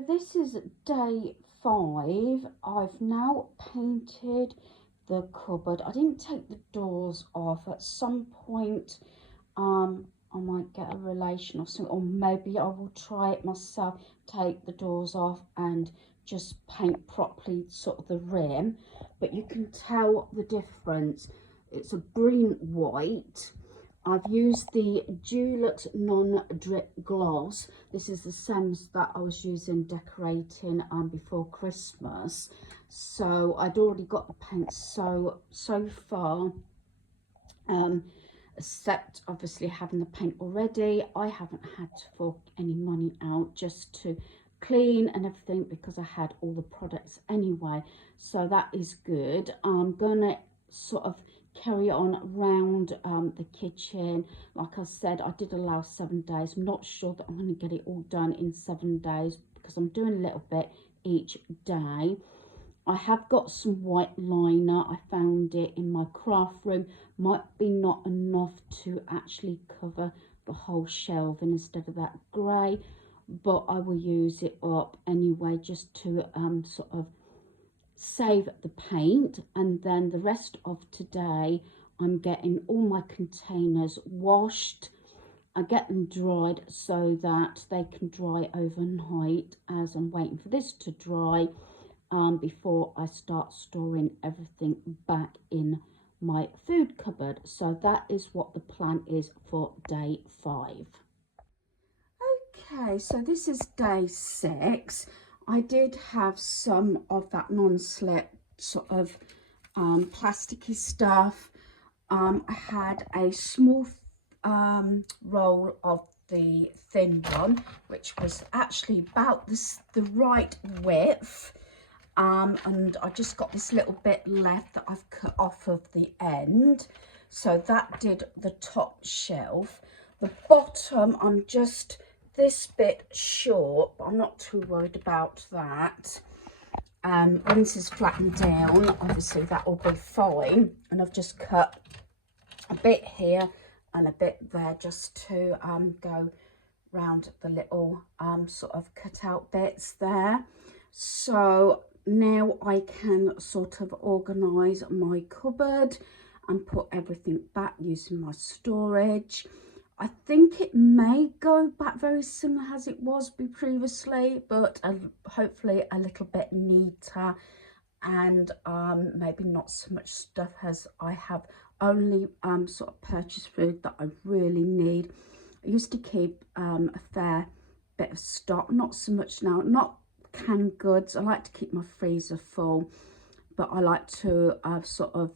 So this is day 5. I've now painted the cupboard. I didn't take the doors off. At some point I might get a relation or something, or maybe I will try it myself, take the doors off and just paint properly sort of the rim. But you can tell the difference. It's a green white. I've used the Dulux non-drip gloss. This is the same as that I was using decorating before Christmas. So I'd already got the paint so far. Except obviously having the paint already, I haven't had to fork any money out just to clean and everything because I had all the products anyway, so that is good. I'm gonna sort of carry on around the kitchen. Like I said, I did allow 7 days. I'm not sure that I'm going to get it all done in 7 days because I'm doing a little bit each day. I have got some white liner. I found it in my craft room. Might be not enough to actually cover the whole shelving instead of that grey, but I will use it up anyway just to sort of save the paint. And then the rest of today I'm getting all my containers washed. I get them dried so that they can dry overnight as I'm waiting for this to dry before I start storing everything back in my food cupboard. So that is what the plan is for day 5. Okay, so this is day 6. I did have some of that non-slip sort of plasticky stuff. I had a small roll of the thin one, which was actually about the right width. And I just got this little bit left that I've cut off of the end. So that did the top shelf. The bottom, I'm just this bit short, but I'm not too worried about that. When this is flattened down, obviously that will be fine. And I've just cut a bit here and a bit there just to go round the little sort of cut out bits there. So now I can sort of organise my cupboard and put everything back using my storage. I think it may go back very similar as it was previously, but hopefully a little bit neater, and maybe not so much stuff as I have only sort of purchased food that I really need. I used to keep a fair bit of stock, not so much now, not canned goods. I like to keep my freezer full, but I like to sort of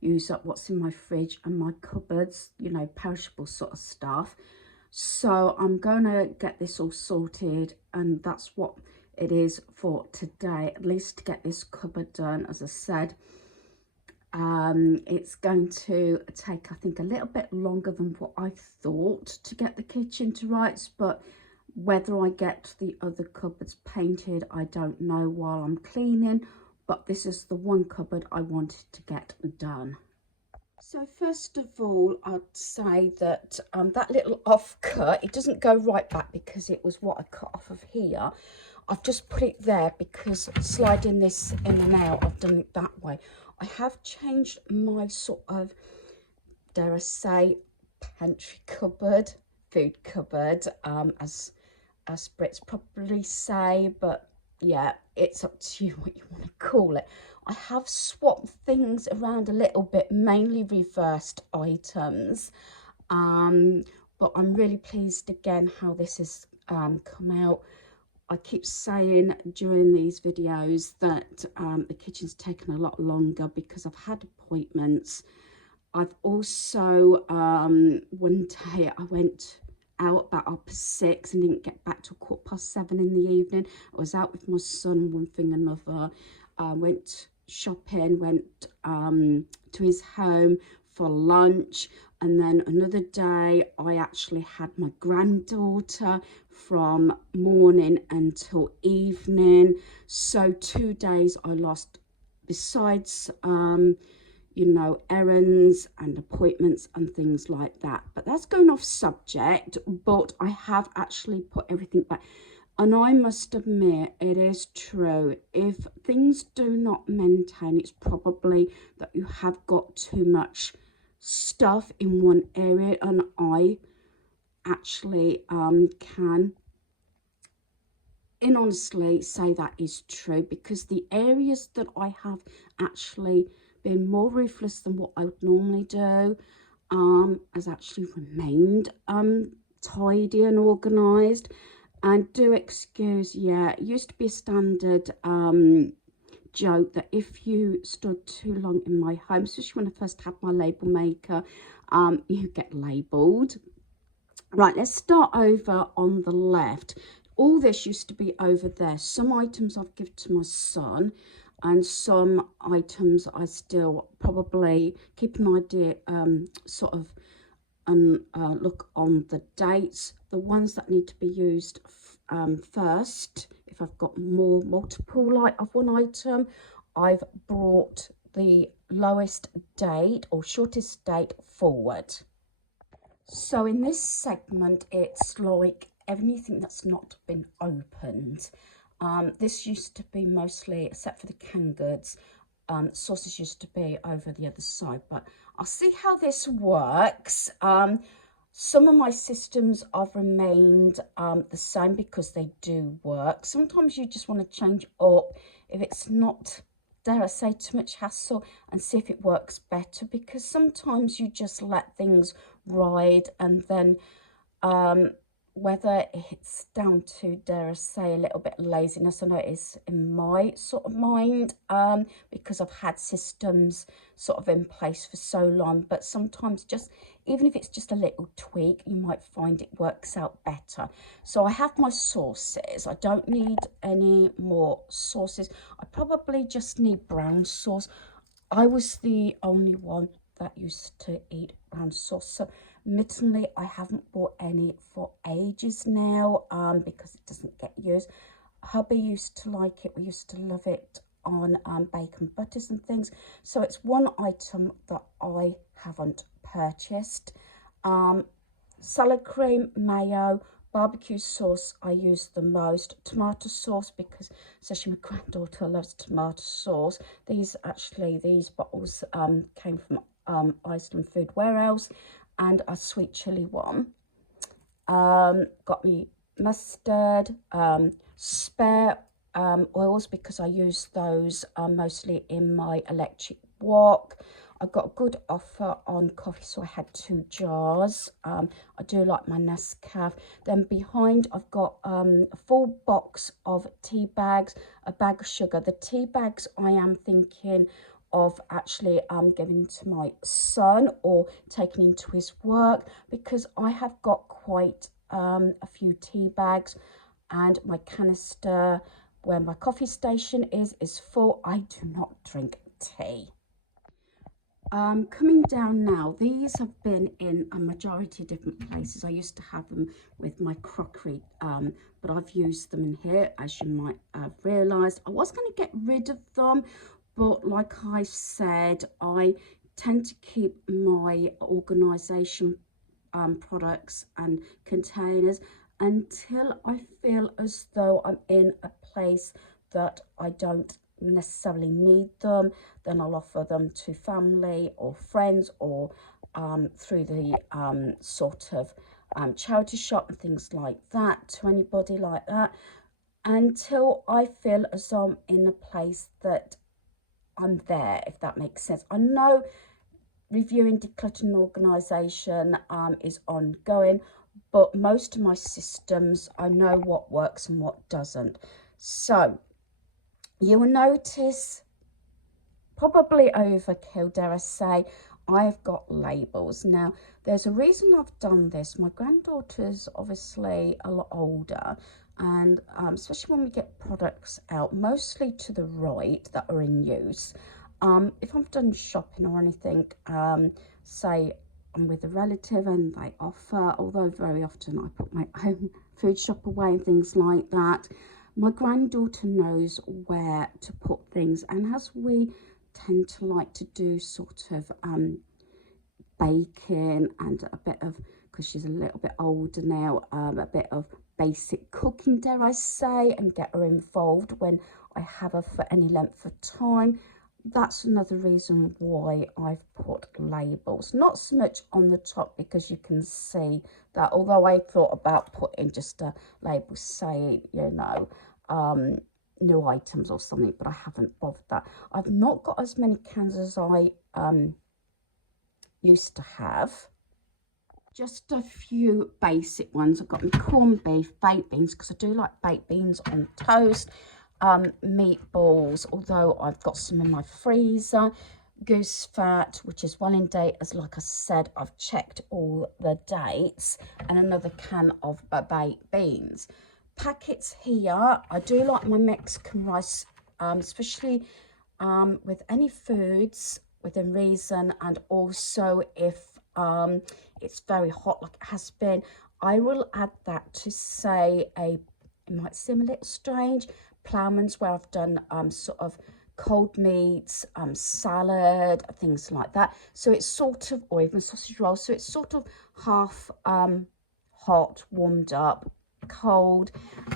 use up what's in my fridge and my cupboards, you know, perishable sort of stuff. So I'm going to get this all sorted, and that's what it is for today, at least to get this cupboard done. As I said, it's going to take, I think, a little bit longer than what I thought to get the kitchen to rights, but whether I get the other cupboards painted, I don't know while I'm cleaning, but this is the one cupboard I wanted to get done. So first of all, I'd say that that little off cut, it doesn't go right back because it was what I cut off of here. I've just put it there because sliding this in and out, I've done it that way. I have changed my sort of, dare I say, pantry cupboard, food cupboard, as Brits probably say, but yeah, it's up to you what you want to call it. I have swapped things around a little bit, mainly reversed items, but I'm really pleased again how this has come out. I keep saying during these videos that the kitchen's taken a lot longer because I've had appointments. I've also, one day I went out about 6:30 and didn't get back till 7:15 in the evening. I was out with my son, one thing another. Went shopping, went to his home for lunch, and then another day I actually had my granddaughter from morning until evening. So 2 days I lost, besides you know, errands and appointments and things like that. But that's going off subject, but I have actually put everything back. And I must admit, it is true. If things do not maintain, it's probably that you have got too much stuff in one area. And I actually can honestly say that is true, because the areas that I have actually been more ruthless than what I would normally do has actually remained tidy and organised. And do excuse, yeah, it used to be a standard joke that if you stood too long in my home, especially when I first had my label maker, you get labelled. Right, let's start over on the left. All this used to be over there. Some items I've given to my son, and some items I still probably keep an idea, sort of, and look on the dates. The ones that need to be used first, if I've got multiple like of one item, I've brought the lowest date or shortest date forward. So in this segment, it's like anything that's not been opened. This used to be mostly, except for the canned goods, sauces used to be over the other side, but I'll see how this works. Some of my systems have remained the same because they do work. Sometimes you just want to change up if it's not, dare I say, too much hassle, and see if it works better, because sometimes you just let things ride, and then whether it's down to, dare I say, a little bit of laziness, I know it is in my sort of mind, because I've had systems sort of in place for so long, but sometimes just, even if it's just a little tweak, you might find it works out better. So I have my sauces. I don't need any more sauces. I probably just need brown sauce. I was the only one that used to eat brown sauce, so admittedly I haven't bought any for ages now, because it doesn't get used. Hubby used to like it. We used to love it on bacon butters and things. So it's one item that I haven't purchased. Salad cream, mayo, barbecue sauce I use the most. Tomato sauce, because especially my granddaughter loves tomato sauce. These bottles came from Iceland Food Warehouse, and a sweet chili one. Got me mustard, spare oils, because I use those mostly in my electric wok. I got a good offer on coffee, so I had 2 jars. I do like my Nescafe. Then behind, I've got a full box of tea bags, a bag of sugar. The tea bags I am thinking of actually giving to my son or taking into his work, because I have got quite a few tea bags, and my canister where my coffee station is full. I do not drink tea. Coming down now, these have been in a majority of different places. I used to have them with my crockery, but I've used them in here, as you might have realised. I was going to get rid of them, but like I said, I tend to keep my organisation products and containers until I feel as though I'm in a place that I don't necessarily need them. Then I'll offer them to family or friends, or through the sort of charity shop and things like that, to anybody like that, until I feel as though I'm in a place that I'm there, if that makes sense. I know reviewing, decluttering, organisation is ongoing, but most of my systems, I know what works and what doesn't. So you will notice, probably overkill, dare I say, I've got labels. Now, there's a reason I've done this. My granddaughter's obviously a lot older, and especially when we get products out, mostly to the right, that are in use. If I've done shopping or anything, say I'm with a relative and they offer, although very often I put my own food shop away and things like that, my granddaughter knows where to put things, and as we tend to like to do sort of baking and a bit of because she's a little bit older now, a bit of basic cooking, dare I say, and get her involved when I have her for any length of time. That's another reason why I've put labels, not so much on the top, because you can see that, although I thought about putting just a label saying, you know, new items or something, but I haven't bothered that. I've not got as many cans as I used to have. Just a few basic ones. I've got my corned beef, baked beans, because I do like baked beans on toast, meatballs, although I've got some in my freezer, goose fat, which is well in date, as like I said, I've checked all the dates, and another can of baked beans. Packets here, I do like my Mexican rice, especially with any foods within reason, and also if it's very hot like it has been, I will add that to, say, it might seem a little strange, ploughman's, where I've done sort of cold meats, salad, things like that. So it's sort of, or even sausage rolls, so it's sort of half hot, warmed up, cold,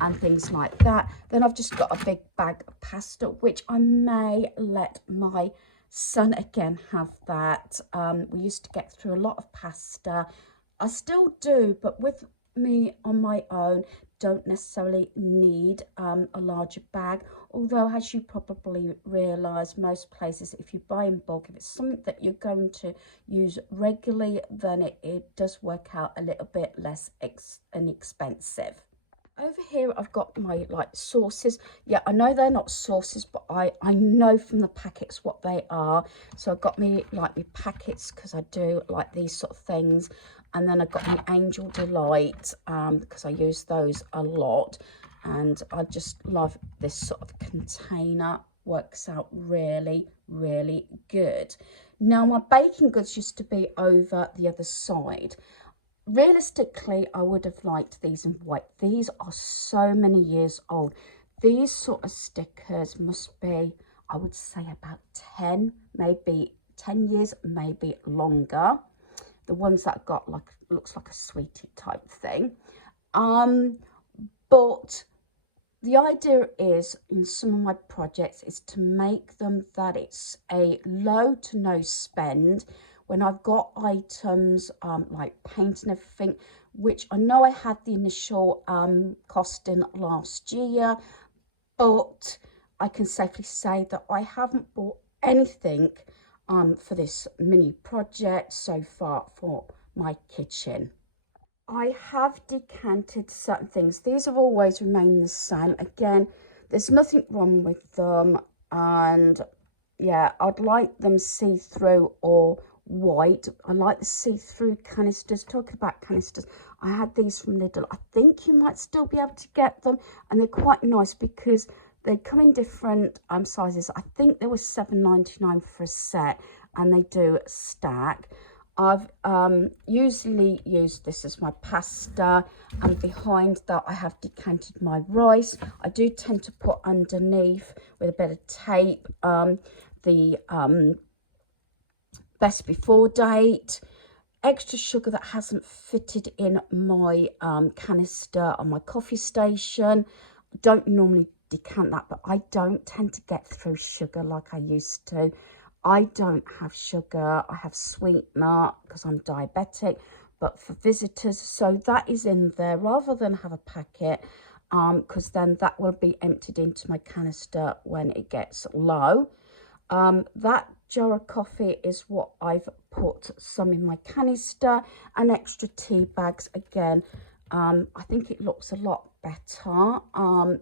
and things like that. Then I've just got a big bag of pasta, which I may let my son again have that. We used to get through a lot of pasta. I still do, but with me on my own, don't necessarily need a larger bag, although, as you probably realize, most places, if you buy in bulk, if it's something that you're going to use regularly, then it does work out a little bit less inexpensive. Over here I've got my sauces. Yeah, I know they're not sauces, but I know from the packets what they are. So I've got me my packets, because I do like these sort of things. And then I've got my Angel Delight, because I use those a lot, and I just love this sort of container. Works out really, really good. Now, my baking goods used to be over the other side. Realistically, I would have liked these in white. These are so many years old. These sort of stickers must be, I would say, about 10, maybe 10 years, maybe longer. The ones that got looks like a sweetie type thing. But the idea is, in some of my projects, is to make them that it's a low to no spend. When I've got items like paint and everything, which I know I had the initial costing last year, but I can safely say that I haven't bought anything for this mini project so far for my kitchen. I have decanted certain things. These have always remained the same. Again, there's nothing wrong with them, and yeah, I'd like them see-through or white. I like the see-through canisters. Talking about canisters, I had these from Lidl. I think you might still be able to get them, and they're quite nice because they come in different sizes. I think they were $7.99 for a set, and they do stack. I've usually used this as my pasta, and behind that I have decanted my rice. I do tend to put underneath with a bit of tape the best before date, extra sugar that hasn't fitted in my canister on my coffee station. Don't normally decant that, but I don't tend to get through sugar like I used to. I don't have sugar, I have sweetener because I'm diabetic, but for visitors, so that is in there rather than have a packet, because then that will be emptied into my canister when it gets low. That jar of coffee is what I've put some in my canister, and extra tea bags again. I think it looks a lot better.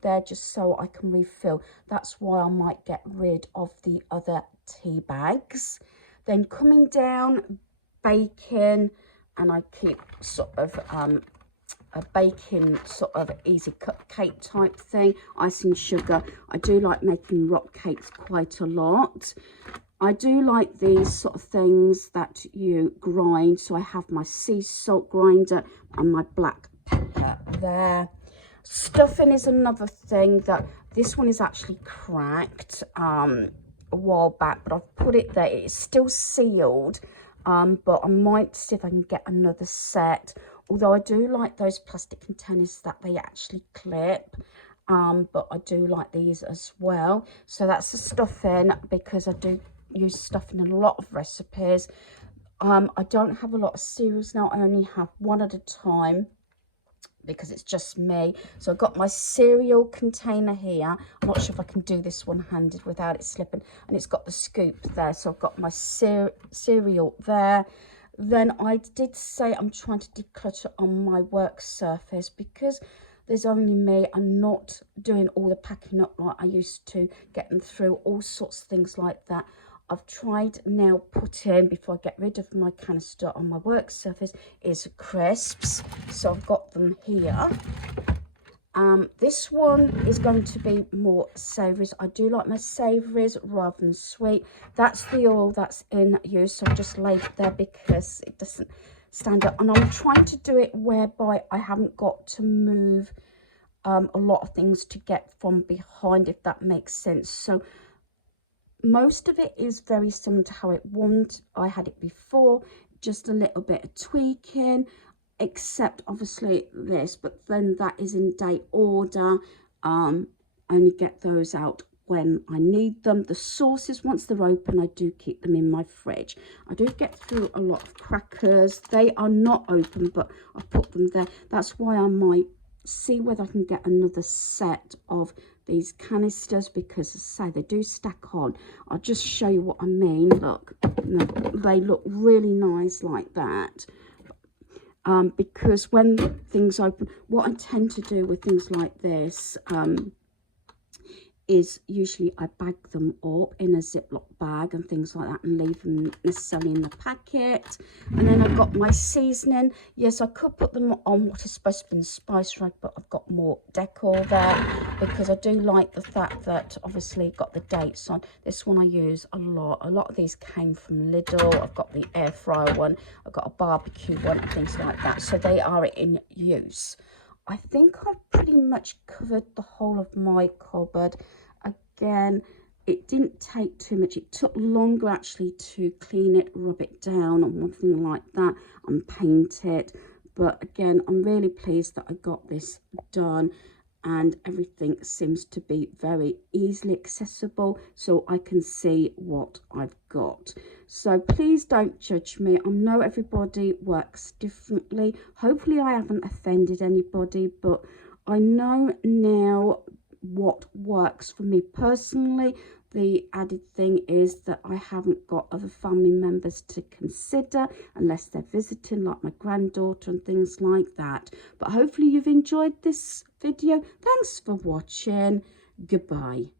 They're just so I can refill. That's why I might get rid of the other tea bags. Then coming down, bacon, and I keep sort of a baking sort of easy cupcake type thing, icing sugar. I do like making rock cakes quite a lot. I do like these sort of things that you grind. So I have my sea salt grinder and my black pepper there. Stuffing is another thing that, this one is actually cracked a while back, but I've put it there. It's still sealed, but I might see if I can get another set. Although I do like those plastic containers that they actually clip, but I do like these as well. So that's the stuffing, because I do use stuffing in a lot of recipes. I don't have a lot of cereals now. I only have one at a time because it's just me. So I've got my cereal container here. I'm not sure if I can do this one-handed without it slipping. And it's got the scoop there. So I've got my cereal there. Then I did say I'm trying to declutter on my work surface because there's only me. I'm not doing all the packing up like I used to, getting through all sorts of things like that. I've tried now putting, before I get rid of my canister on my work surface, is crisps. So I've got them here. This one is going to be more savouries. I do like my savouries rather than sweet. That's the oil that's in use, so I've just laid it there because it doesn't stand up. And I'm trying to do it whereby I haven't got to move a lot of things to get from behind, if that makes sense. So most of it is very similar to how I had it before, just a little bit of tweaking, except obviously this, but then that is in date order. Only get those out when I need them. The sauces, once they're open, I do keep them in my fridge. I do get through a lot of crackers. They are not open, but I put them there. That's why I might see whether I can get another set of these canisters, because as I say, they do stack on. I'll just show you what I mean. Look, they look really nice like that. Because when things open, what I tend to do with things like this is usually I bag them up in a Ziploc bag and things like that, and leave them necessarily in the packet. And then I've got my seasoning. Yes, I could put them on what is supposed to be in the spice rack, but I've got more decor there because I do like the fact that obviously got the dates on. This one I use a lot. A lot of these came from Lidl. I've got the air fryer one. I've got a barbecue one and things like that. So they are in use. I think I've pretty much covered the whole of my cupboard. Again, it didn't take too much. It took longer actually to clean it, rub it down and one thing like that, and paint it. But again, I'm really pleased that I got this done, and everything seems to be very easily accessible, so I can see what I've got. So please don't judge me. I know everybody works differently. Hopefully I haven't offended anybody, but I know now what works for me personally. The added thing is that I haven't got other family members to consider unless they're visiting, like my granddaughter and things like that. But hopefully you've enjoyed this video. Thanks for watching. Goodbye.